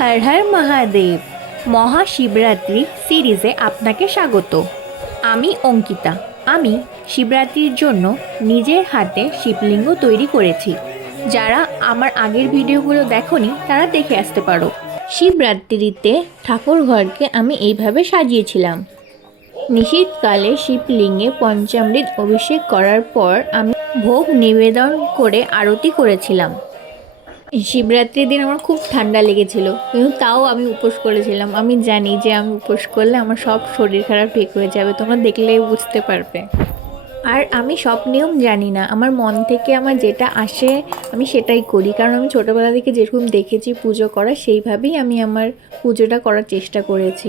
হর হর মহাদেব। মহাশিবরাত্রি সিরিজে আপনাকে স্বাগত। আমি অঙ্কিতা। আমি শিবরাত্রির জন্য নিজের হাতে শিবলিঙ্গ তৈরি করেছি। যারা আমার আগের ভিডিওগুলো দেখোনি তারা দেখে আসতে পারো। শিবরাত্রিতে ঠাকুর ঘরকে আমি এইভাবে সাজিয়েছিলাম। নিশীথকালে শিবলিঙ্গে পঞ্চামৃত অভিষেক করার পর আমি ভোগ নিবেদন করে আরতি করেছিলাম। শিবরাত্রির দিন আমার খুব ঠান্ডা লেগেছিল, কিন্তু তাও আমি উপোস করেছিলাম। আমি জানি যে আমি উপোস করলে আমার সব শরীর খারাপ ঠিক হয়ে যাবে, তোমরা দেখলেই বুঝতে পারবে। আর আমি সব নিয়ম জানি না, আমার মন থেকে আমার যেটা আসে আমি সেটাই করি, কারণ আমি ছোটোবেলা থেকে যেরকম দেখেছি পুজো করা সেইভাবেই আমি আমার পুজোটা করার চেষ্টা করেছি।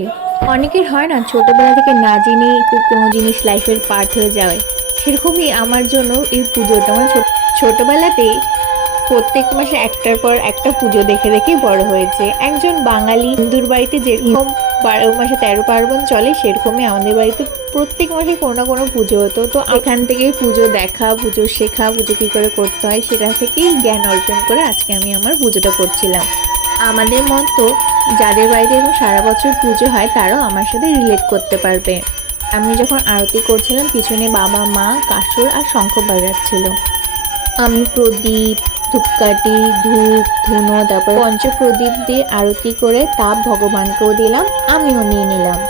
অনেকের হয় না ছোটোবেলা থেকে না জেনেই কোনো জিনিস লাইফের পার্ট হয়ে যায়, সেরকমই আমার জন্য এই পুজোটা। আমার ছোটোবেলাতেই প্রত্যেক মাসে একটার পর একটা পুজো দেখে দেখেই বড় হয়েছে। একজন বাঙালি হিন্দুর বাড়িতে যেরকম 12 মাসে 13 পার্বণ চলে, সেরকমই আমাদের বাড়িতে প্রত্যেক মাসে কোনো না কোনো পুজো হতো। তো এখান থেকেই পুজো দেখা, পুজো শেখা, পুজো কী করে করতে হয় সেটা থেকেই জ্ঞান অর্জন করে আজকে আমি আমার পুজোটা করছিলাম। আমাদের মতো যাদের বাড়িতে এরকম সারা বছর পুজো হয় তারাও আমার সাথে রিলেট করতে পারবে। আমি যখন আরতি করছিলাম পিছনে বাবা মা কাসর আর শঙ্খ বাজাচ্ছিল। আমি প্রদীপ, ধূপকাঠি, ধূপ, ধুনো, তারপর পঞ্চপ্রদীপ দিয়ে আরতি করে তাপ ভগবানকেও দিলাম, আমিও নিয়ে নিলাম।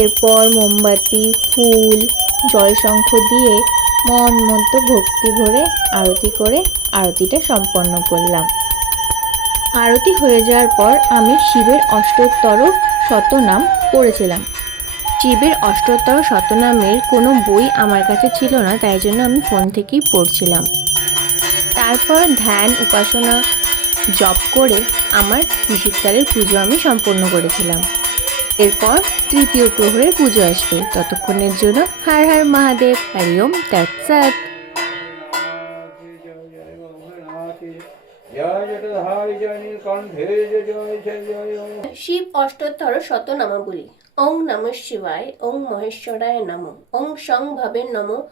এরপর মোমবাতি, ফুল, জলশঙ্খ দিয়ে মন মতো ভক্তি ভরে আরতি করে আরতিটা সম্পন্ন করলাম। আরতি হয়ে যাওয়ার পর আমি শিবের অষ্টোত্তর শতনাম পড়েছিলাম। শিবের অষ্টোত্তর শতনামের কোনো বই আমার কাছে ছিল না, তাই জন্য আমি ফোন থেকেই পড়ছিলাম। তারপর ধ্যান উপাসনা জপ করে আমার নিশীথকালের পুজো আমি সম্পন্ন করেছিলাম। এরপর তৃতীয় প্রহরের পুজো আসবে, ততক্ষণের জন্য হর হর মহাদেব, হরি ওম তৎসৎ। শিব অষ্টোত্তর শতনামাবলী। ওং নমঃ শিবায়, ওং মহেশ্বরায় নমঃ, ওং সং ভবে নমঃ,